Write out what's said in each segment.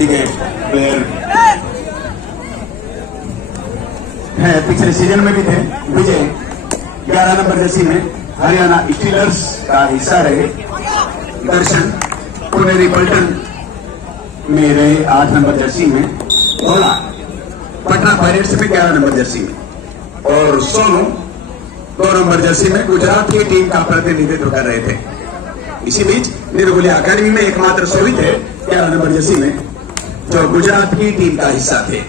Party के player है, पिछले सीजन में भी थे। विजय 11 नंबर जर्सी में हरियाणा स्टीलर्स का हिस्सा रहे। दर्शन पुनेरी पलटन में रहे 8 नंबर जर्सी में। भोला पटना पायरेट्स में 11 नंबर जर्सी में। और सोनू 2 नंबर जर्सी में गुजरात की टीम का प्रतिनिधित्व कर रहे थे। इसी बीच निर्गुलिया अकादमी में एकमात्र सोहित है 11 नंबर जर्सी में, जो गुजरात की टीम का हिस्सा थे।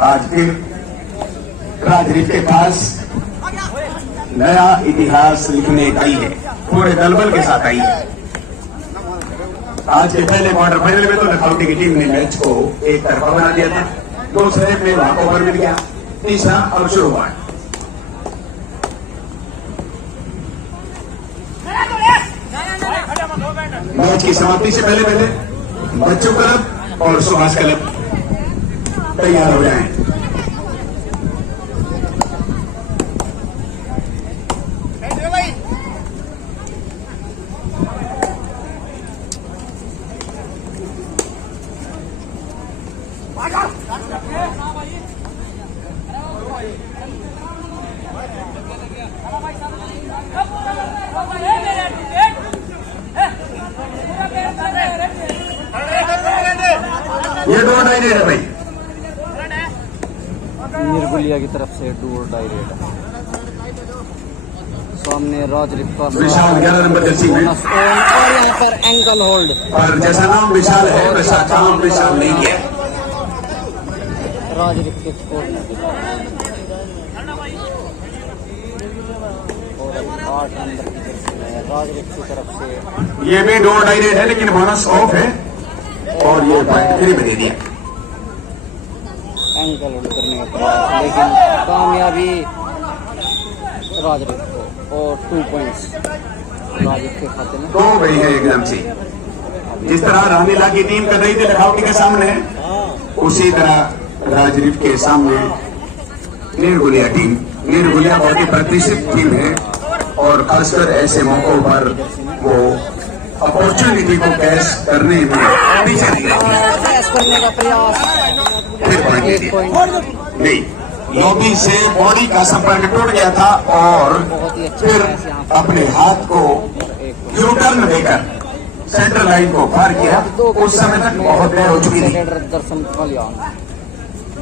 आज फिर राजरीफ के पास नया इतिहास लिखने आई है, पूरे दलबल के साथ आई है। आज के पहले क्वार्टर फाइनल में तो लखनऊ की टीम ने मैच को एक तरफा बना दिया था। दूसरे में वहां ओवर मिल गया, तीसरा अब शुरू हुआ। मैच की समाप्ति से पहले बच्चों क्लब और सुभाष क्लब तैयार हो जाएं। ये दो डाई रेड है भाई, निर्गुलिया की तरफ से डू डाई रेड है। सामने राजरीफ का विशाल 11 नंबर जर्सी में, और यहाँ पर एंकल होल्ड। और जैसा नाम विशाल है वैसा काम विशाल नहीं है। राजरीफ के स्कोर में 8 नंबर की जर्सी में राजरीफ की तरफ से। ये भी दो डाई रेड है, लेकिन बोनस ऑफ है और ये पॉइंट फ्री में दे दिया। एंकल होल्ड करने का प्रयास, लेकिन कामयाबी राजरीफ को, और 2 पॉइंट्स राजरीफ के खाते में। तो गई है एकदम से, जिस तरह रानीला की टीम कर रही थी लखनऊ के सामने, उसी तरह राजरीफ के सामने निर्गुलिया टीम। निर्गुलिया बहुत ही प्रतिष्ठित टीम है और खासकर ऐसे मौकों पर वो अपॉर्चुनिटी को कैच करने में पीछे नहीं रहती। कैच करने का प्रयास, फिर पॉइंट दे दिया। नहीं, लोबी से बॉडी का संपर्क टूट गया था और फिर अपने हाथ को यू टर्न देकर सेंटर लाइन को पार किया। उस समय तक बहुत देर हो चुकी थी। दर्शन कल्याण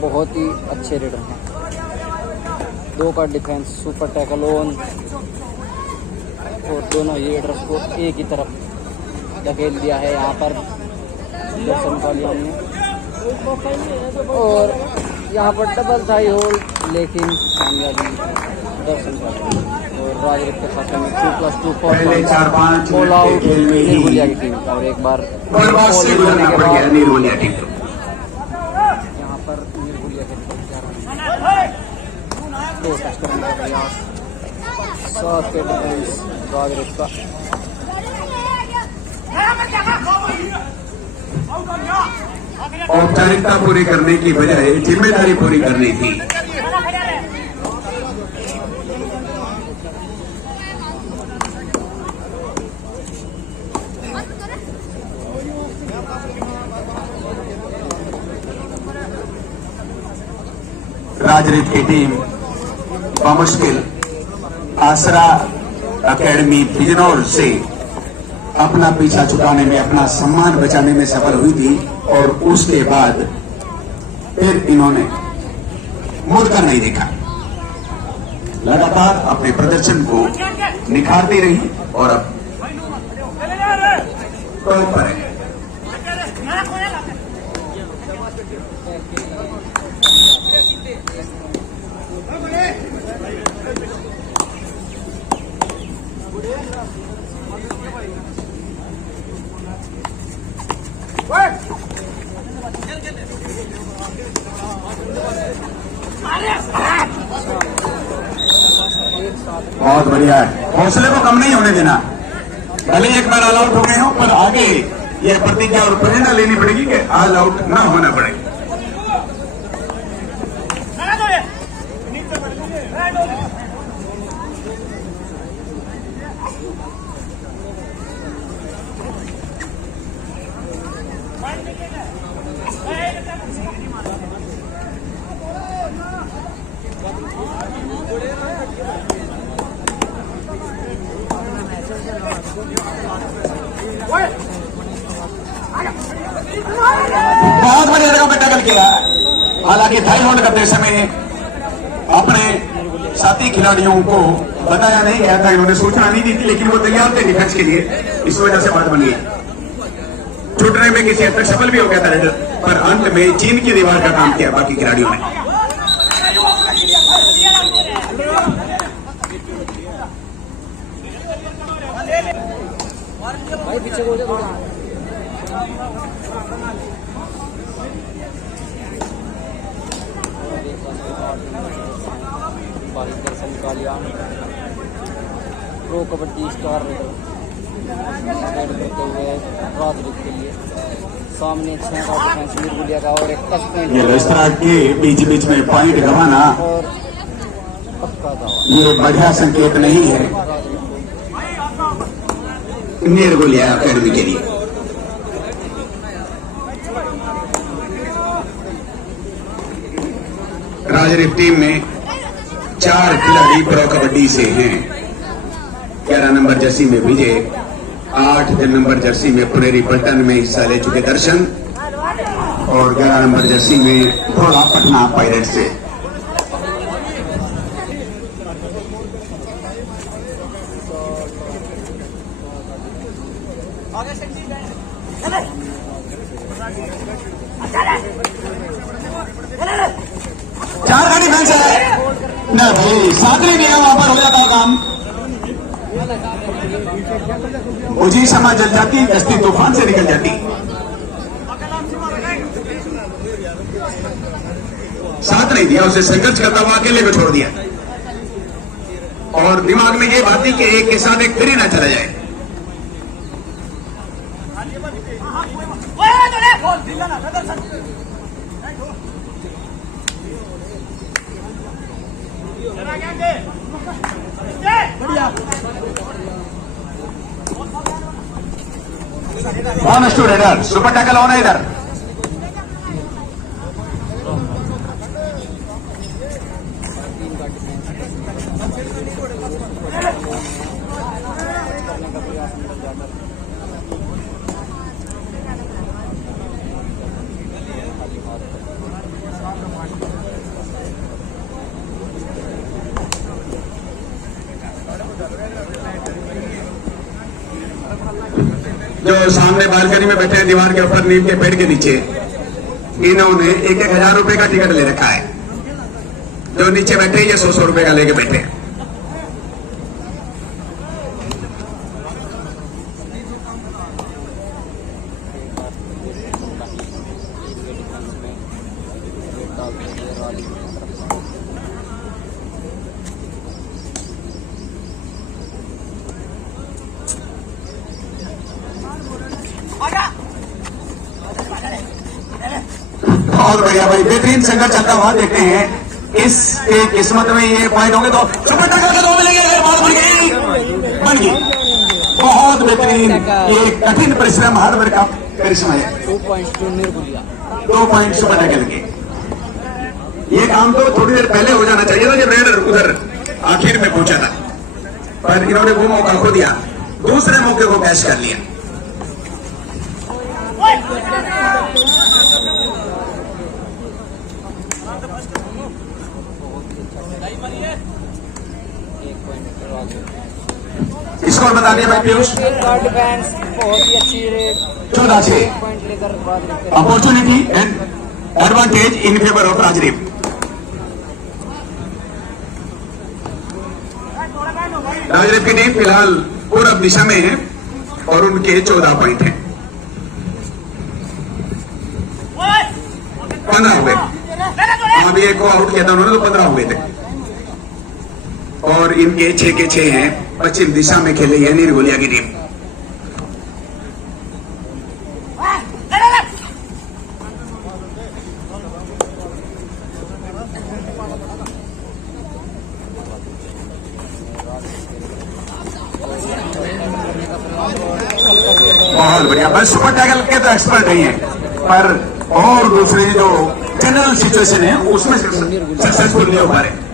बहुत ही अच्छे रेडर हैं। 2 का डिफेंस, सुपर टैकल ऑन, और दोनों ये रेडर्स को एक ही तरफ धकेल दिया है यहाँ पर दर्शन कल्याण ने। और यहाँ पर डबल थाई होल्ड, लेकिन कामयाबी दर्शन कल्याण। और राजरीफ के खाते में 2+2 पहले 4-5 ऑल आउट खेल में ही निर्गुलिया की टीम का। और एक बार बर्बाद से गुजरना पड़ गया निर्गुलिया टीम को। यहाँ पर निर्गुलिया के दो टच करने का प्रयास, 7 के डिफेंस राजरीफ का। औपचारिकता पूरी करने की बजाय जिम्मेदारी पूरी करनी थी। राजरीफ की टीम बामुश्किल आसरा एकेडमी बिजनौर से अपना पीछा छुड़ाने में, अपना सम्मान बचाने में सफल हुई थी। और उसके बाद फिर इन्होंने मुड़कर नहीं देखा, लगातार अपने प्रदर्शन को निखारती रही और अब टॉप पर है। बहुत बढ़िया है, हौसले को कम नहीं होने देना। भले एक बार ऑल आउट हो गए हो, पर आगे यह प्रतिज्ञा और प्रेरणा लेनी पड़ेगी कि ऑल आउट न होना पड़े। बहुत बढ़िया जगह पे टैकल किया। हालांकि थाई होल्ड करते समय अपने साथी खिलाड़ियों को बताया नहीं गया था, इन्होंने सूचना नहीं दी थी, लेकिन वो तैयार थे डिफेंस के लिए, इस वजह से बात बन गई। छूटने में किसी हद तक सफल भी हो गया था रेडर, पर अंत में चीन की दीवार का काम किया बाकी खिलाड़ियों ने। भाई पीछे को हो जाओ थोड़ा। दर्शन कालियान प्रो कबड्डी स्टार करते हुए राजरीत के लिए सामने 6 का डिफेंस निर्गुलिया का और एक टच पॉइंट ये इस तरह के बीच बीच में पॉइंट गंवाना और पक्का दावा ये बढ़िया संकेत नहीं है निर्गुलिया अकेडमी के लिए। राजरीफ टीम में 4 खिलाड़ी प्रो कबड्डी से हैं। 11 नंबर जर्सी में विजय, 8 नंबर जर्सी में पुनेरी पलटन में हिस्सा ले चुके दर्शन और 11 नंबर जर्सी में भोला पटना पायरेट से। चार गाड़ी फैंस है ना भाई, सातवीं भी वहां पर हो जाता काम। मुझी क्षमा जल जाती, गश्ती तूफान से निकल जाती। साथ नहीं दिया, उसे संघर्ष करता हुआ अकेले को छोड़ दिया और दिमाग में ये बात थी कि एक के साथ एक फिर ही ना चला जाए। Honest to raider, super tackle होना इधर। जो सामने बालकनी में बैठे हैं दीवार के ऊपर नीम के पेड़ के नीचे, इन्होंने 1,000 रुपए का टिकट ले रखा है। जो नीचे बैठे ये 100 रुपए का लेके बैठे हैं। बहुत बढ़िया भाई, बेहतरीन संघर्ष चलता हुआ देखते हैं इसके किस्मत में ये पॉइंट होंगे तो सुपर टैकल के 2 मिलेंगे। अगर बात बन गई बहुत बेहतरीन। ये कठिन परिश्रम हार्डवर्क का करिश्मा है। 2.2 निर्गुलिया 2 पॉइंट सुपर टैकल के। ये काम तो थोड़ी देर पहले हो जाना चाहिए था जब रेडर उधर आखिर में पहुंचा था, पर इन्होंने वो मौका खो दिया, दूसरे मौके को कैच कर लिया। स्कोर बता दिया भाई पीयूष। डिफेंस बहुत ही अच्छी रेट 14-6 पॉइंट लेकर राजरीत opportunity and advantage in favour of राजरीफ। राजरीफ की टीम फिलहाल पूरब दिशा में है और उनके 14 पॉइंट हैं। 15 हुए, अभी एक को आउट किया था उन्होंने तो 15 हुए थे और इनके 6 के 6 हैं। पश्चिम दिशा में खेले है निर्गुलिया की टीम। बहुत बढ़िया। बस सुपर टैकल के तो एक्सपर्ट नहीं है, पर और दूसरे जो जनरल सिचुएशन है उसमें सक्सेसफुल नहीं हो पा रहे।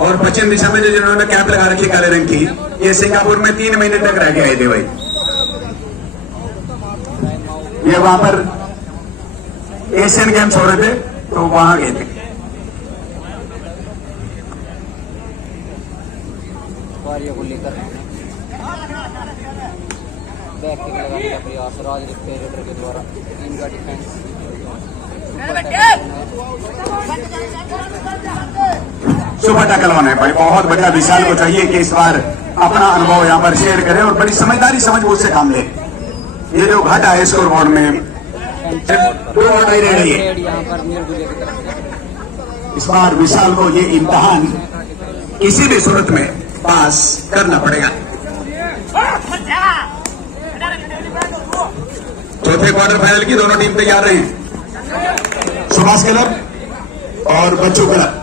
और पश्चिम दिशा में जो जिन्होंने कैप लगा रखी काले रंग की, ये सिंगापुर में 3 महीने तक रह के आए थे भाई। ये वहां पर एशियन गेम्स हो रहे थे तो वहां गए थे। वारियों को लेकर बैक किक लगाने का प्रयास राजरिक रेडर के द्वारा। टीम का डिफेंस सुपर टैकल होना है भाई, बहुत बढ़िया। विशाल को चाहिए कि इस बार अपना अनुभव यहाँ पर शेयर करे और बड़ी समझदारी समझ बूझ से काम ले। ये जो घाटा है स्कोर बोर्ड में 2 आउट ही रह रही है। यहाँ पर निर्गुलिया की तरफ से इस बार विशाल को ये इम्तिहान किसी भी सूरत में पास करना पड़ेगा। चौथे क्वार्टर फाइनल की दोनों टीम तैयार रहे हैं, सुभाष क्लब और बच्चू क्लब।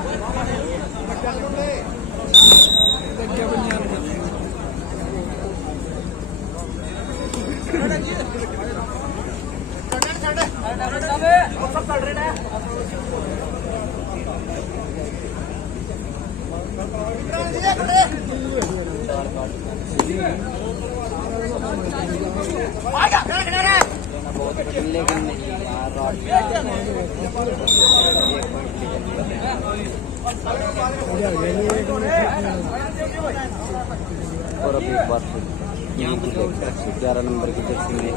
लेकिन नहीं यार और अभी एक बार फिर 11 नंबर की जर्सी में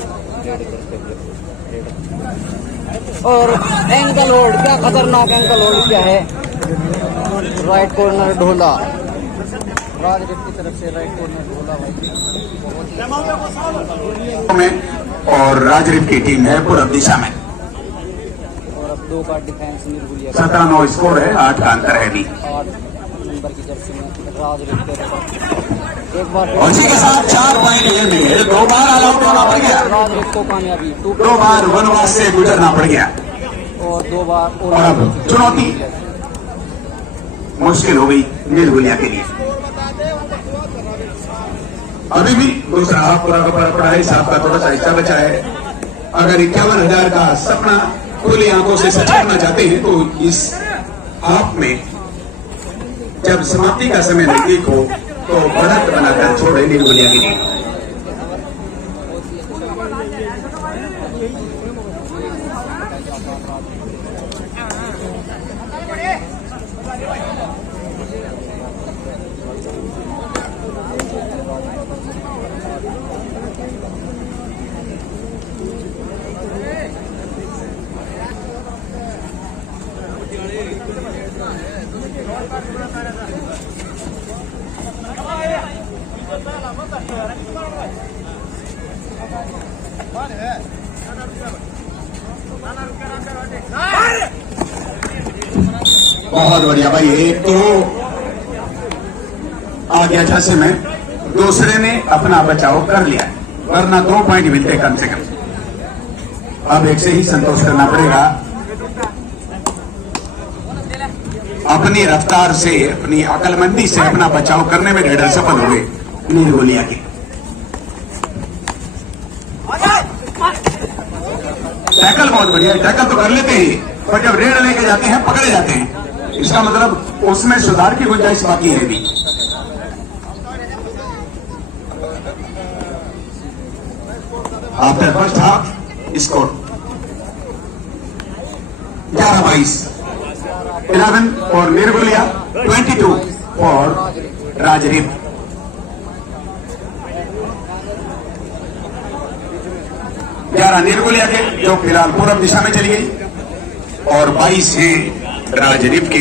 रेड करते हुए और एंकल होल्ड, क्या खतरनाक एंकल होल्ड क्या है। राइट कॉर्नर ढोला राजरिप की तरफ से, राइट कॉर्नर ढोला में और राजरिप की टीम है पूरब दिशा में। और अब 2 का डिफेंस निर्गुलिया 17 स्कोर है, 8 का अंतर है अभी। 8 नंबर की जर्सी में राजरिप के एक बार और इसी के साथ 4 पॉइंट ये मिले। 2 बार ऑल आउट होना पड़ गया, राजरिप को कामयाबी 2 बार वनवास से गुजरना पड़ गया और 2 बार और अब चुनौती मुश्किल हो गई निर्गुलिया के लिए। अभी भी दूसरा हाफ पूरा का पूरा पड़ा है, इस हाफ का थोड़ा सा हिस्सा बचा है। अगर 51,000 का सपना खुली आंखों से सच करना चाहते हैं तो इस हाफ में जब समाप्ति का समय नजदीक हो तो बढ़त बनाकर छोड़े निर्गुलिया की टीम। बहुत बढ़िया भाई, एक तो आ गया झांसे में, दूसरे ने अपना बचाव कर लिया, वरना 2 पॉइंट मिलते कम से कम। अब एक से ही संतोष करना पड़ेगा। अपनी रफ्तार से, अपनी अकलमंदी से अपना बचाव करने में रेडर सफल हुए निर्गुलिया के। टैकल बहुत बढ़िया, टैकल तो कर लेते हैं, पर जब रेड लेके जाते हैं पकड़े जाते हैं। इसका मतलब उसमें सुधार की गुंजाइश बाकी है भी। After first half score 11-22, 11 for Nirgulia, 22 for राजरिप। निर्गुलिया के जो फिलहाल पूरब दिशा में चली गई और 22 है राजरिप के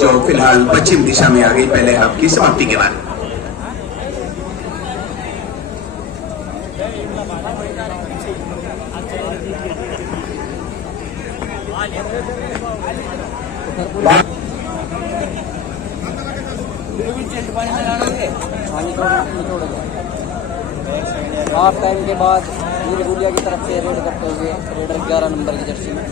जो फिलहाल पश्चिम दिशा में आ गई पहले हाफ की समाप्ति के बाद। हाफ टाइम के बाद वीर गुलिया की तरफ से रेड करते हुए रेडर 11 नंबर की जर्सी में।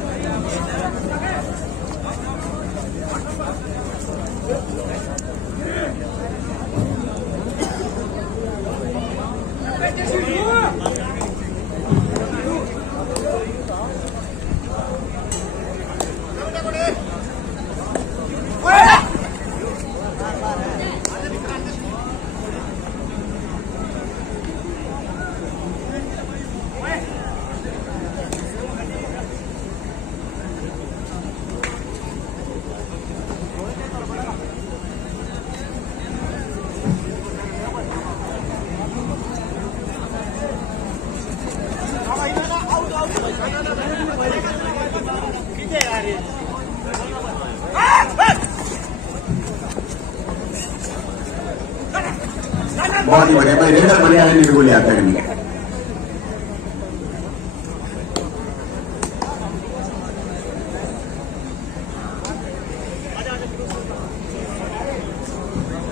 बहुत ही बढ़िया भाई, रेडर बढ़िया है, निर्गुल आता है नहीं।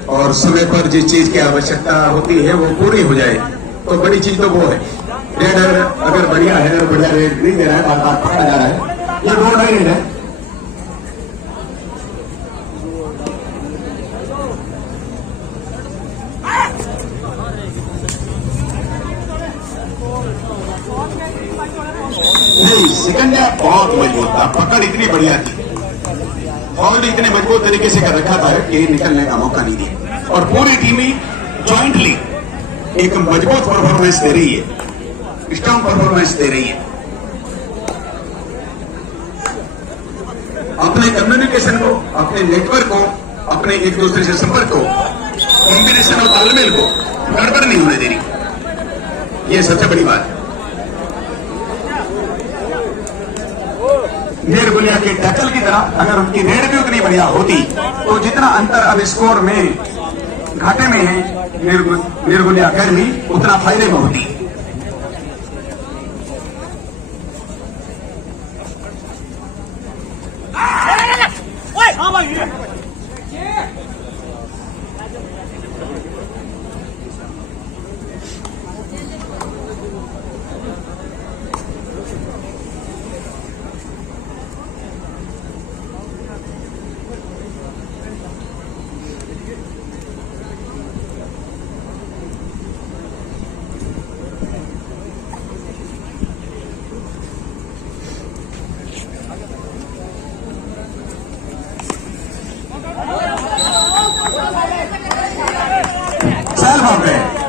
और समय पर जिस चीज की आवश्यकता होती है वो पूरी हो जाए तो बड़ी चीज तो वो है। रेडर अगर बढ़िया है और बढ़िया रेड नहीं दे रहा है, बार बार पकड़ा जा रहा है, ये रोड नहीं है। सेकंड बहुत मजबूत था, पकड़ इतनी बढ़िया थी, होल्ड इतने मजबूत तरीके से कर रखा था कि निकलने का मौका नहीं दिया। और पूरी टीम ही जॉइंटली एक मजबूत परफॉर्मेंस दे रही है, स्ट्रांग परफॉर्मेंस दे रही है। अपने कम्युनिकेशन को, अपने नेटवर्क को, अपने एक दूसरे से संपर्क को, कॉम्बिनेशन और तालमेल को गड़बड़ नहीं होने दे रही, ये सबसे बड़ी बात है। निर्गुलिया के टैकल की तरह अगर उनकी रेड भी उतनी बढ़िया होती तो जितना अंतर अब स्कोर में घाटे में है निर्गुलिया अकेडमी, उतना फायदे में होती।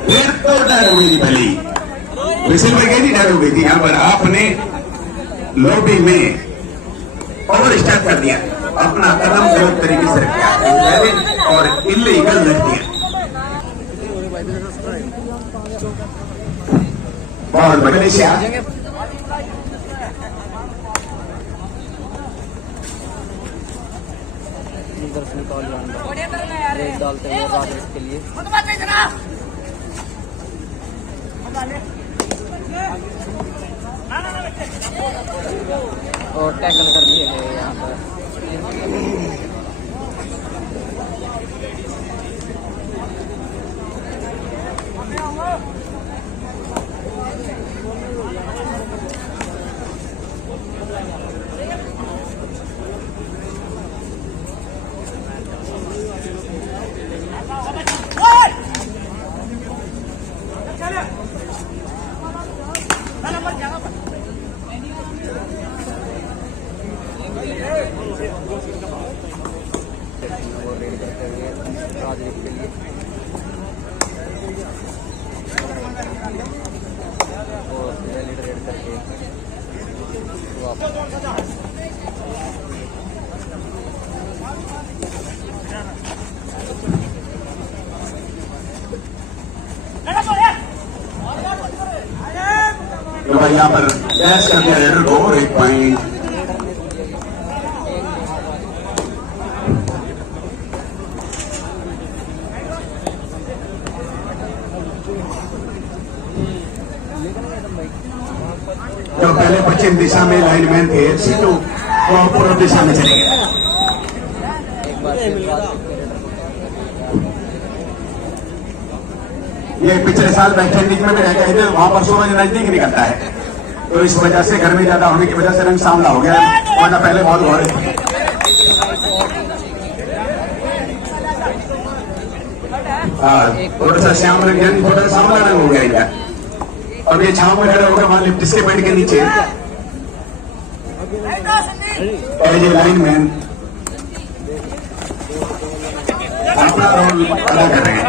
रेड तो डायल हो गई थी पहले ही, विसिल में गई थी, डायल हो गई थी। यहां पर आपने लॉबी में ओवर स्टार्ट कर दिया, अपना कदम गलत तरीके से रखा और इल्लीगल रख दिया। बहुत बढ़िया से रेड डालते हुए राजेश के लिए और टैकल कर दिए गए यहाँ पर। तो भाई यहाँ पर डैश कर दिया रेडर को और 1 पॉइंट। जो पहले पश्चिम दिशा में लाइनमैन थे सिद्धू वो पूर्व दिशा में चले गए। ये पिछले साल बैठक में भी रह गए थे, वहां पर सूरज नजदीक निकलता है, तो इस वजह से गर्मी ज्यादा होने की वजह से रंग सांवला हो गया, वरना पहले बहुत घोड़े थे। थोड़ा सा श्याम रंग यानी थोड़ा सांवला रंग हो गया इनका। और ये छांव में खड़े होकर वहां लिफ्ट के पेड़ के नीचे और ये लाइन मैन अपना रोल अदा कर रहे हैं।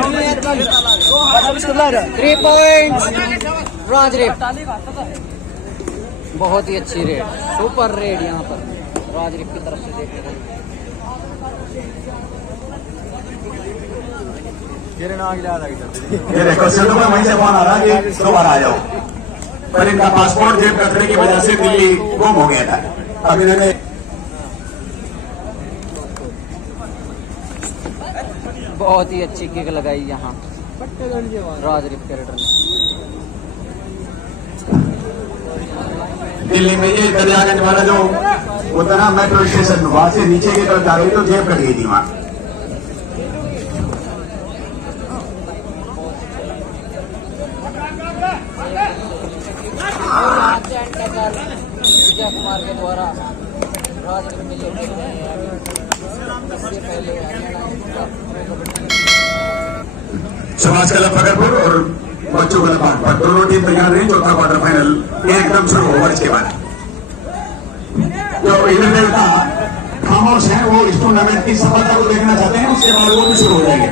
3 पॉइंट्स राजरीप। बहुत ही अच्छी रेड, सुपर रेड यहाँ पर राजरीप की तरफ से देख रहे हैं। ये देखो सिद्धू में वहीं से फोन आ रहा है कि 2 बार आ जाओ, पर इनका पासपोर्ट जेब कचरे की वजह से दिल्ली गुम हो गया था। अब इन्होंने बहुत ही अच्छी किक लगाई यहाँ राजरीप के रेडर ने। दिल्ली में ये दरियागंज वाला जो होता ना मेट्रो स्टेशन, वहां से नीचे की तरफ जा रही तो जेब कट गई थी वहां। विजय कुमार के द्वारा राजरीप में लेके गए हैं। इससे पहले सुभाष क्लब फकरपुर और बच्चों क्लब बागपत दोनों टीम तैयार रही। चौथा क्वार्टर फाइनल एकदम शुरू होगा। इसके बाद जो इन्होंने कहा खामोश है, वो इस टूर्नामेंट की सफलता को देखना चाहते हैं, उसके बाद वो भी शुरू हो जाएंगे।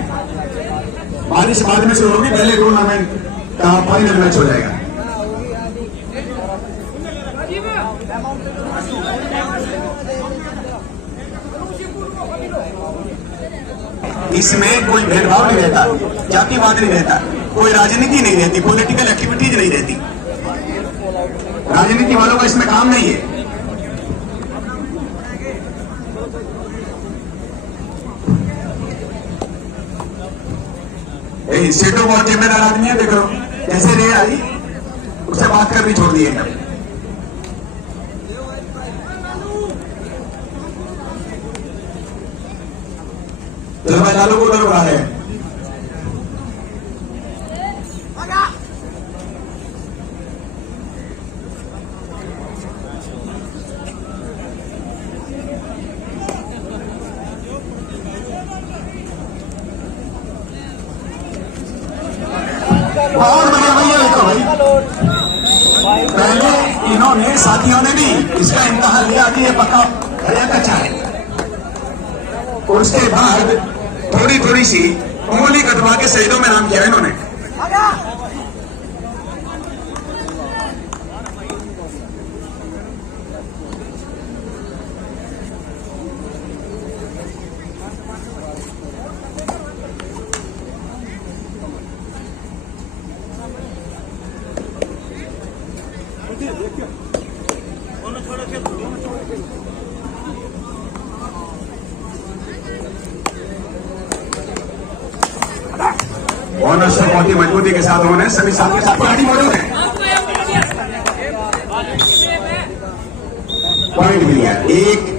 बारिश बाद में शुरू होगी, पहले टूर्नामेंट का फाइनल मैच हो जाएगा। इसमें कोई भेदभाव नहीं रहता, जातिवाद नहीं रहता, कोई राजनीति नहीं रहती, पॉलिटिकल एक्टिविटीज नहीं रहती। राजनीति वालों का इसमें काम नहीं है। सेठो बहुत जिम्मेदार आदमी है, देखो कैसे रेड आई, उससे बात करनी छोड़ दी एकदम। चलो भाई लालू को उधर उड़ा है। बहुत बढ़िया भैया, देखो भाई पहले इन्होंने साथियों ने भी इसका इम्तिहान लिया कि ये पक्का हरिया का चाहे, और उसके बाद थोड़ी थोड़ी सी उंगली कटवा के शहीदों में नाम किया इन्होंने। ऑनर्स से बहुत ही मजबूती के साथ उन्होंने सभी साथ के साथ पार्टी मौजूद है। पॉइंट मिल गया एक।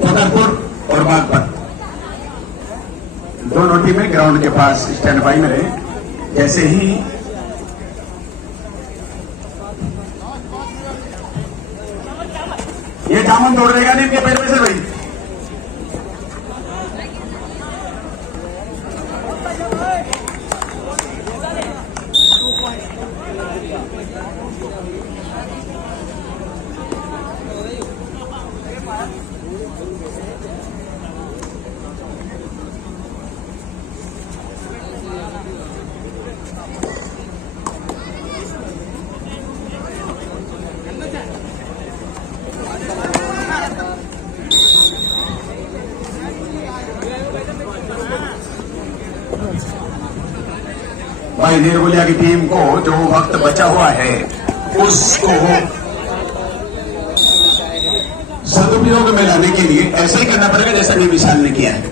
फकरपुर और बागपत दोनों टीमें ग्राउंड के पास स्टैंड बाई में रहे। जैसे ही ये जामुन तोड़ देगा नहीं इनके पैर में से भाई। भाई निर्गुलिया की टीम को जो वक्त बचा हुआ है उसको सदुपयोग में लाने के लिए ऐसा ही करना पड़ेगा जैसा कि विशाल ने किया है।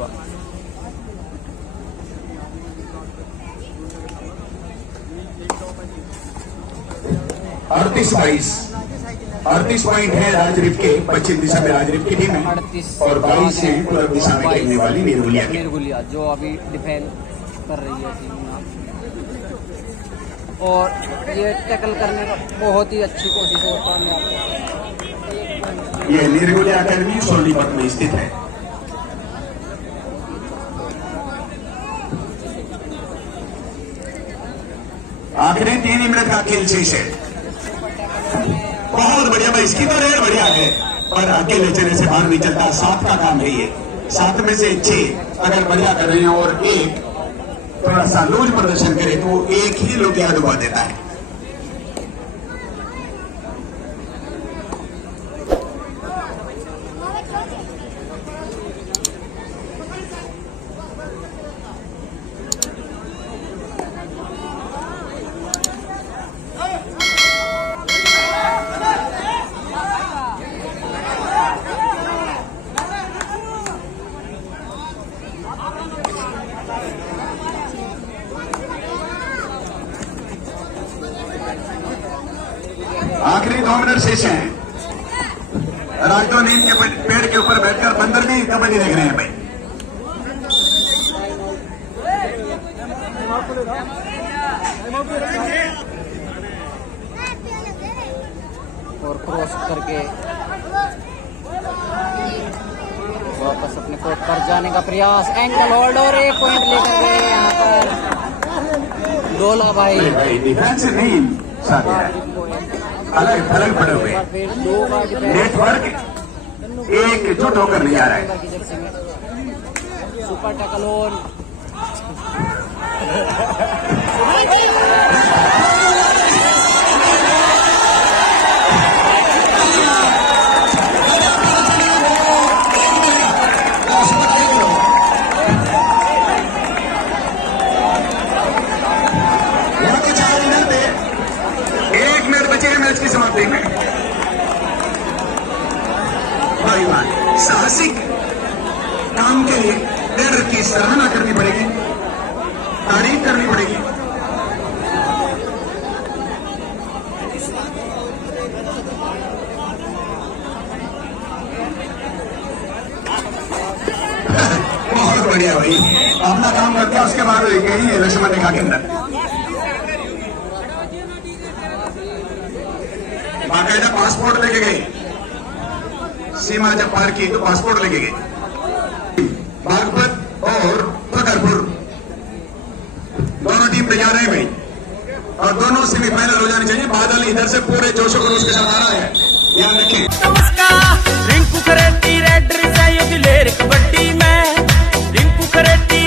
होगा। 38 पॉइंट है राजरीफ के, पश्चिम दिशा में राजरीफ की टीम है 38 और 22 है पूर्व दिशा में खेलने वाली निर्गुलिया की। निर्गुलिया जो अभी डिफेंस कर रही है टीम यहाँ। और ये टैकल करने का बहुत ही अच्छी कोशिश होता है। ये निर्गुलिया अकेडमी सोनीपत में स्थित है। आखिरी 3 मिनट का खेल शेष है। बहुत बढ़िया भाई, इसकी तो रेड बढ़िया है पर अकेले चलने से बाहर नहीं चलता। 7 का काम है ये, 7 में से 6 अगर बढ़िया कर रहे हैं और एक थोड़ा सा लूज प्रदर्शन करे तो एक ही लोटिया डुबा देता है। आखिरी 2 मिनट शेष हैं। राजदो नीम के पेड़ के ऊपर बैठकर बंदर भी कबड्डी देख रहे हैं भाई। और क्रॉस करके वापस अपने कोर्ट पर जाने का प्रयास। एंकल होल्ड और 1 पॉइंट लेकर गए यहाँ पर डोला भाई। डिफेंस नहीं साथ अलग अलग पड़े हुए नेटवर्क एकजुट होकर नहीं आ रहा है। Super tackle on. मैच की समाप्ति में भाईवान साहसिक काम के लिए रेडर की सराहना करनी पड़ेगी, तारीफ करनी पड़ेगी। बहुत बढ़िया भाई, अपना काम करके उसके बाद गई लक्ष्मण रेखा के अंदर बाकायदा पासपोर्ट लेके गए। सीमा जब पार की तो पासपोर्ट लेके गए। बागपत और फकरपुर दोनों टीम तैयार है भाई और दोनों सेमीफाइनल हो जानी चाहिए। बादल इधर से पूरे जोशो खरोश के साथ आ रहा है, ध्यान रखें। रिंकू खरेटी रेड रिजाई लेर कबड्डी में रिंकू खरेटी